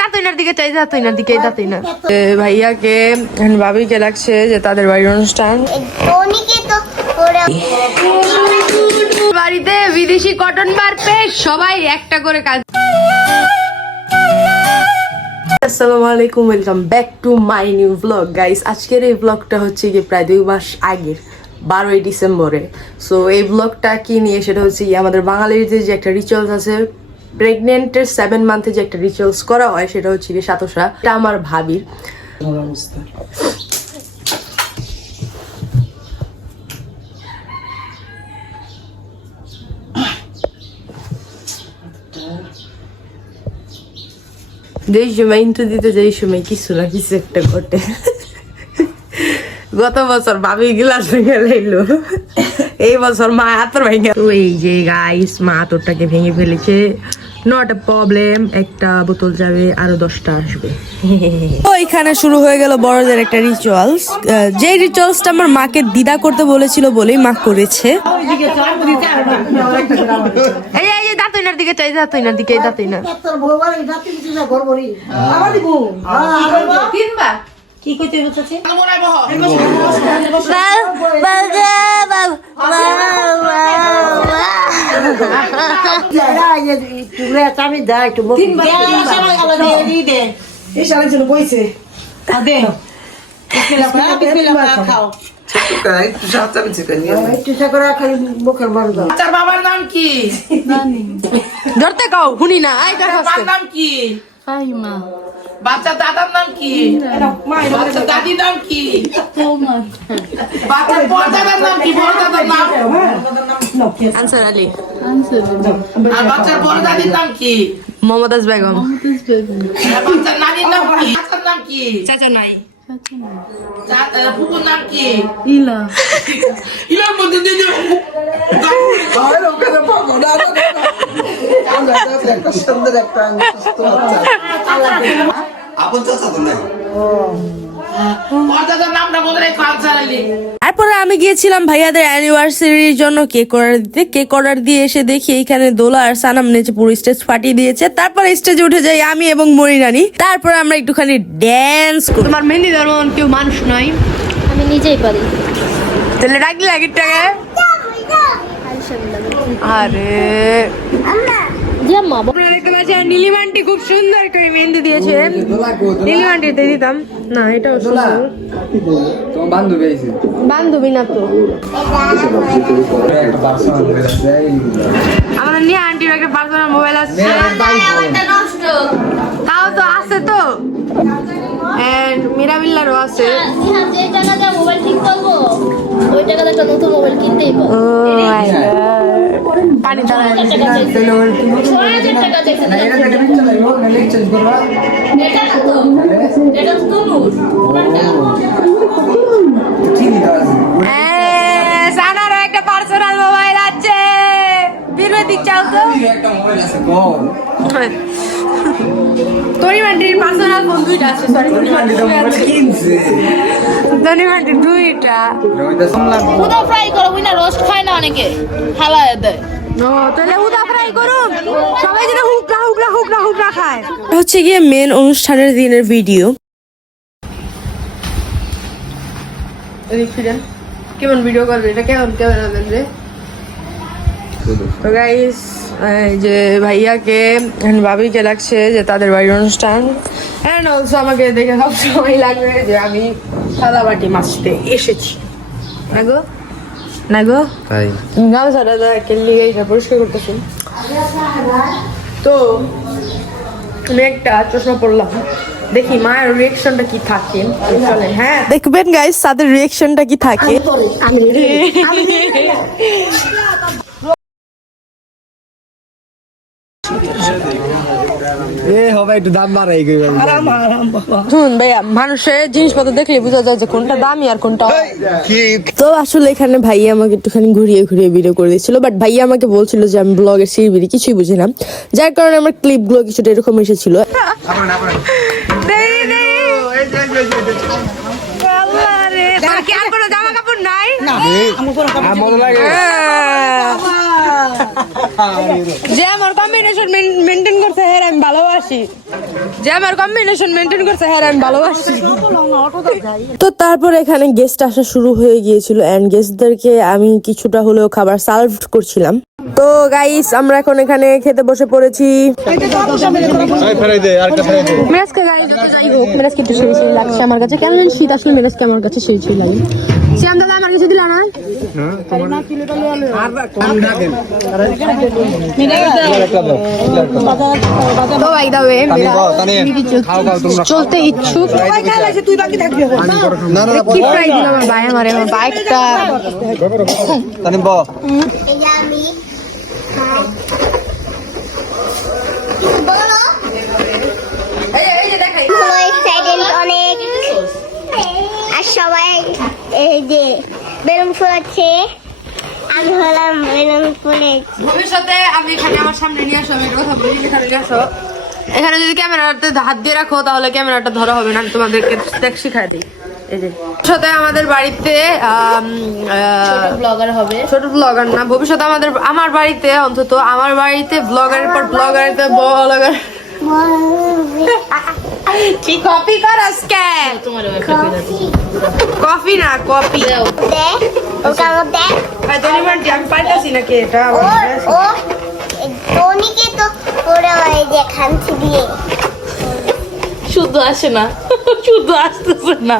দাতুইনার দিকে চাই, দাতুইনার দিকে, দাতুইনা ভাইয়াকে ভাবিকে লাগছে যে তাদের বাড়ির অনুষ্ঠান বাড়িতে বিদেশি কটন বার পেয়ে সবাই একটা করে কাজ। আসসালামু আলাইকুম, welcome back to my new blog guys. আজকের এই ব্লগটা হচ্ছে গিয়ে প্রায় 2 মাস আগের 12ই ডিসেম্বরে। সো এই ব্লগটা কি নিয়ে, সেটা হচ্ছে গিয়ে আমাদের বাঙালিদের যে একটা রিচুয়ালস আছে, প্রেগনেন্টের 7 মান্থে যে একটা রিচুয়ালস করা হয়, সেটা হচ্ছে গিয়ে সাতসা। এটা আমার ভাবির যেই সময় ইন্টু দিতে যেই সময় কিছু না কিছু একটা ঘটে। গত বছর ভাবি গিলাস ভেঙে লাইলো, এই বছর মা হাতের ভেঙে। তো এই যে গাইস, মা হাতরটাকে ভেঙে ফেলেছে। নট আ প্রবলেম, একটা বোতল যাবে, আরো 10টা আসবে। তো এখানে শুরু হয়ে গেল বড়দের একটা রিচুয়ালস। যে রিচুয়ালসটা আমার মাকে দিদা করতে বলেছিল বলেই মা করেছে। এই দাতুইনার দিকে চাই, দাতুইনার দিকে, দাতুইনা কি কইতে বলতেছে? বাবার নাম কি? ধরতে কাও শুনি না। নাম কি? বাচ্চা দাদার নাম কি? বাচ্চা দাদির নাম কি? বাচ্চার বড় দাদার নাম কি? বড় দাদার নাম আনসার আলী। আর বাচ্চার বড় দাদির নাম কি? মমতাজ বেগম। বাচ্চার নানির নাম কি? বাচ্চার নাম কি? চাচা নাই। ফুপুর নাম কি? ইলার মধ্যে দিয়ে দেবো। তারপরে আমি গিয়েছিলাম ভাইয়াদের অ্যানিভার্সারির জন্য কেক অর্ডার দিতে। কেক অর্ডার দিয়ে এসে দেখি এখানে দোলা আর সানাম নেচে পুরো স্টেজ ফাটিয়ে দিয়েছে। তারপর স্টেজে উঠে যাই আমি এবং মরিরানি। তারপর আমরা একটুখানি ড্যান্স করি। তোমার মেহেন্দি দেওয়ার মন কেউ মানুষ নয়, আমি নিজেই পারি। তাহলে ডাকলি আগেরটাকে। আরে নীলিমান্টি খুব সুন্দর করে মেহেন্দি দিয়েছে। নীলিমান্টিতে দিতাম না, এটা বান্ধবী না তো। আমাদের নিয়ে আন্টির একটা পার্সোনাল মোবাইল আছে, তাও তো আছে তো। এন্ড মিরাবিল্লারও আছে। যে টাকাটা মোবাইল ঠিক করবো, ওই টাকাটা একটা নতুন মোবাইল কিনতেই পারবো। পানি টাকা সানারও একটা পার্সোনাল মোবাইল আছে। বিরোধিক চাও তো তনিমান্টির পার্সোনাল ফোন 2টা আছে। সরি, তনিমান্টির 2টা। উদা ফ্রাই করো, বুঝনা রোস্ট খায় না অনেকে, হালায় দেয়। তাহলে উদা ফ্রাই করুন, সবাই যেন হুকরা হুকরা হুকরা হুকরা খায়। হচ্ছে গিয়ে মেন অনুষ্ঠানের দিনের ভিডিও। কেমন ভিডিও করবে এটা? কেমন ক্যামেরা রে? তো গাইস, যে ভাইয়াকে ভাবিকে লাগছে যে তাদের বাড়ির অনুষ্ঠান। অ্যান্ড অলসো আমাকে দেখে সবসময় লাগবে যে আমি থালা বাটি মাজতে এসেছি। না গো, না গো, গামছাটা লিগে এটা পরিষ্কার করতেছি। তো আমি একটা চশমা পড়লাম, দেখি মায়ের রিয়েকশনটা কি থাকে। হ্যাঁ দেখবেন গাইস, তাদের রিয়েকশনটা কি থাকে। ভাইয়া, মানুষের জিনিসপত্র দেখলে বোঝা যায় যে কোনটা দামি আর কোনটা। তো আসলে এখানে ভাইয়া আমাকে একটুখানি ঘুরিয়ে ঘুরিয়ে ভিডিও করে দিচ্ছিল, বাট ভাইয়া আমাকে বলছিল যে আমি ব্লগের সিঁড়ি কিছুই বুঝি না, যার কারণে আমার ক্লিপ গুলো কিছুটা এরকম এসেছিল। জামা কাপড় নাই, যে আমার কম্বিনেশন মেনটেন করতে হেরা ভালোবাসি, যে আমার কম্বিনেশন মেনটেন করছে হ্যাঁ আমি ভালোবাসি। তো তারপর এখানে গেস্ট আসা শুরু হয়ে গিয়েছিল এন্ড গেস্টদেরকে আমি কিছুটা হলেও খাবার সার্ভ করছিলাম। তো গাইস আমরা এখন এখানে খেতে বসে পড়েছি। মেরাজকে গাইস যাই হোক, মেরাজকে একটু সেই সেই লাগছে আমার কাছে, কেমন যেন শীত আসলে মেরাজকে আমার কাছে সেই সেই লাগে। শ্যাম দাদা আমার কাছে দিলা না? তো ভাই দাও চলতে ইচ্ছুক। কি প্রাইস দিল আমার ভাই, আমার বাইকটা অনেক আর সবাই এই যে বেলুন ফুলাচ্ছে, আমি হলাম বেলুন ফুলে। ভবিষ্যতে আমি এখানে আমার সামনে নিয়ে আসো, আমি কথা বলি এখানে নিয়ে আসো। এখানে যদি ক্যামেরাতে হাত দিয়ে রাখো তাহলে ক্যামেরাটা ধরা হবে না, আমি তোমাদেরকে শিখাই দিই। এই যে ভবিষ্যতে আমাদের বাড়িতে ব্লগার হবে, ছোট ব্লগার না, ভবিষ্যতে আমার বাড়িতে অন্তত আমার বাড়িতে ব্লগারের পর ব্লগারের ব্লগার। কি কপি করস কে? কফি না কপি ওটার মধ্যে আমি পাইতাছি নাকি এটা ও টনিকে তো পুরো এই যে খামচি দিয়ে শুধু আসে না, শুধু আসতেছে না।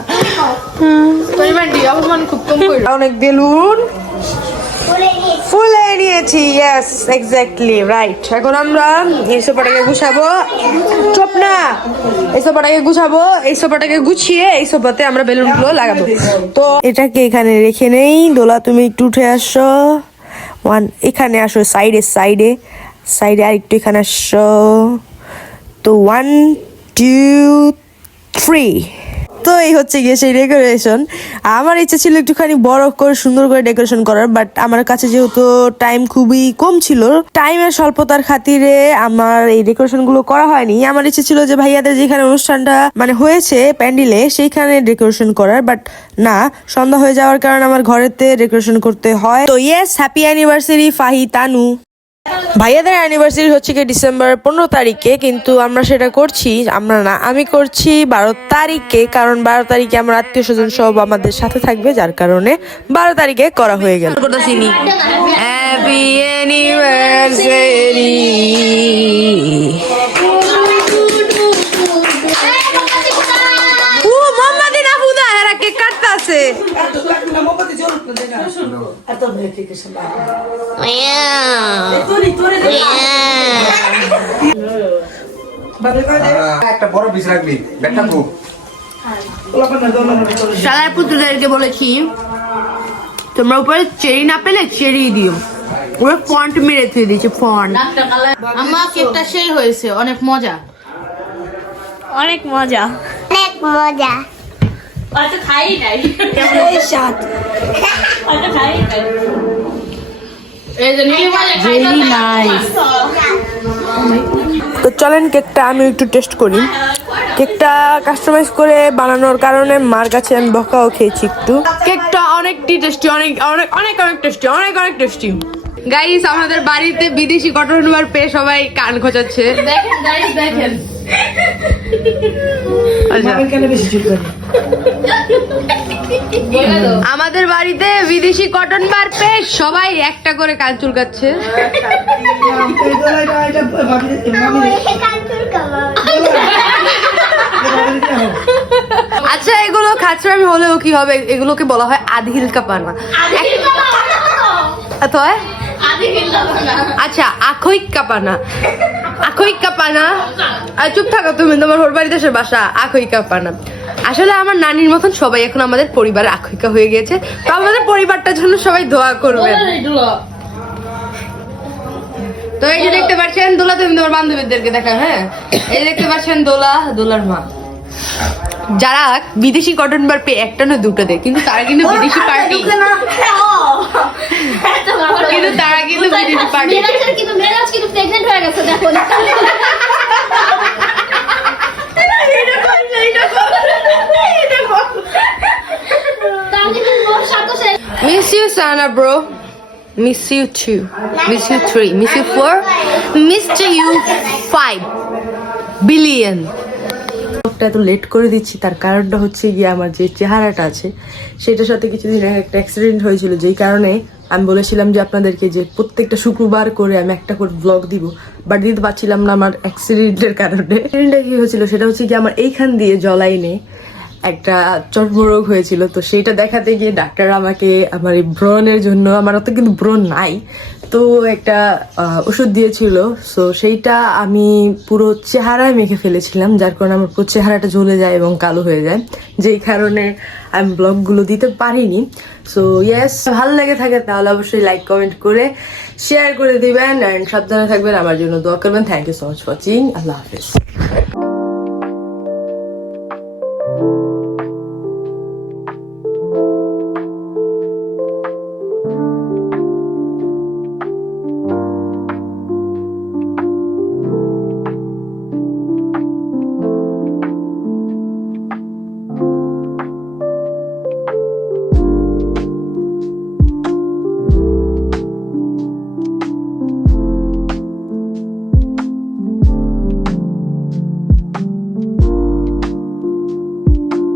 অপমান খুব কম করে অনেক বেলুন ফুলে নিয়েছি। Yes exactly right. এখন আমরা এই সোফাটাকে গুছাবো, চুপ না, এই সোফাটাকে গুছাবো, এই সোফাটাকে গুছিয়ে এই সোফাতে আমরা বেলুনগুলো লাগাবো। তো এটাকে এখানে রেখে নেই। দোলা তুমি একটু উঠে আসো, এখানে আসো, সাইডে সাইডে সাইডে আর একটু এখানে আসো। তো 1 2 3। তো এই হচ্ছে গিয়ে সেই ডেকোরেশন। আমার ইচ্ছা ছিল একটুখানি বড় করে সুন্দর করে ডেকোরেশন করার, বাট আমার কাছে যেহেতু টাইম খুবই কম ছিল, টাইমের স্বল্পতার খাতিরে আমার এই ডেকোরেশন গুলো করা হয়নি। আমার ইচ্ছে ছিল যে ভাইয়াদের যেখানে অনুষ্ঠানটা মানে হয়েছে প্যান্ডেলে সেইখানে ডেকোরেশন করার, বাট না, সন্ধ্যা হয়ে যাওয়ার কারণে আমার ঘরেতে ডেকোরেশন করতে হয়। তো ইয়েস, হ্যাপি অ্যানিভার্সারি ফাহি তানু। ভাইয়াদের অ্যানিভার্সারি হচ্ছে কি ডিসেম্বর 15 তারিখে, কিন্তু আমরা সেটা করছি, আমরা না, আমি করছি 12 তারিখে, কারণ 12 তারিখে আমার আত্মীয় স্বজন সব আমাদের সাথে থাকবে, যার কারণে 12 তারিখে করা হয়ে গেল। Happy anniversary. ও মোমবাতি না বুদা, এরা কেক কাটতাছে। একটা বড় পিস রাখবি, ব্যাগটা খুব শালার পুতুদেরকে বলেছি তোমরা উপরে চেরি না পেলে চেরি দিও, ওরা ফন্ট মেরে থুয়ে দিয়েছে, ফন্ট। আমার কেকটা সেই হয়েছে, অনেক মজা, অনেক মজা, অনেক মজা। হয়তো খাই নাই, এই স্বাদ হয়তো খাই নাই। এই যে ভেরি নাইস। তো চলেন কেকটা আমি একটু টেস্ট করি। কেকটা কাস্টমাইজ করে বানানোর কারণে মার কাছে আমি বকাও খেয়েছি একটু। কেকটা অনেক টেস্টি, অনেক অনেক অনেক অনেক টেস্টি, অনেক অনেক টেস্টি। গাইস আমাদের বাড়িতে বিদেশি কটন বার পেয়ে সবাই কান খোঁচাচ্ছে। দেখেন গাইস, দেখেন আমাদের বাড়িতে বিদেশি কটন বার পেয়ে সবাই একটা করে কান চুলকাচ্ছে। আচ্ছা এগুলো খাচ্ছামি হলেও কি হবে, এগুলোকে বলা হয় আধিল কাপানা। আচ্ছা আখৈক কাপানা, আখৈক কাপানা। আর চুপ থাকো তুমি, তোমার ওর বাড়িতে সে বাসা আখৈক কাপানা। আসলে আমার নানির মতন সবাই এখন আমাদের পরিবারে আখৈকা হয়ে গেছে, তো আমাদের পরিবারটার জন্য সবাই দোয়া করবে। তো এই যে দেখতে পাচ্ছেন দোলা, তুমি তোমার বান্ধবীদেরকে দেখা, হ্যাঁ এই দেখতে পাচ্ছেন দোলা, দোলার মা। যারা বিদেশি কটন বার পেয়ে একটা না দুটো দেয়, কিন্তু তারা কিন্তু বিদেশি পার্টি, কিন্তু তারা কিন্তু বিদেশি পার্টি। কিন্তু মেরাজ কিন্তু প্রেগন্যান্ট হয়ে গেছে, দেখো। Miss you, Sana, bro. Miss you 2. Miss you 3. Miss you 4. Miss you 5. Billion. এত লেট করে দিচ্ছি তার কারণটা হচ্ছে গিয়ে আমার যে চেহারাটা আছে সেটার সাথে কিছুদিন আগে একটা অ্যাক্সিডেন্ট হয়েছিল, যেই কারণে আমি বলেছিলাম যে আপনাদেরকে যে প্রত্যেকটা শুক্রবার করে আমি একটা করে ব্লগ দিব, বাট দিতে পারছিলাম না আমার অ্যাক্সিডেন্টের কারণে। অ্যাক্সিডেন্টটা কি হয়েছিল সেটা হচ্ছে কি আমার এইখান দিয়ে জলাইনে একটা চর্মরোগ হয়েছিল, তো সেইটা দেখাতে গিয়ে ডাক্তার আমাকে আমার এই ব্রণের জন্য, আমার অত কিন্তু ব্রণ নাই, তো একটা ওষুধ দিয়েছিল। সো সেইটা আমি পুরো চেহারায় মেখে ফেলেছিলাম, যার কারণে আমার পুরো চেহারাটা জ্বলে যায় এবং কালো হয়ে যায়, যেই কারণে আমি ব্লগগুলো দিতে পারিনি। সো ইয়েস, ভালো লেগে থাকে তাহলে অবশ্যই লাইক কমেন্ট করে শেয়ার করে দিবেন, অ্যান্ড সাবধানে থাকবেন, আমার জন্য দোয়া করবেন। Thank you so much for watching. আল্লাহ হাফিজ।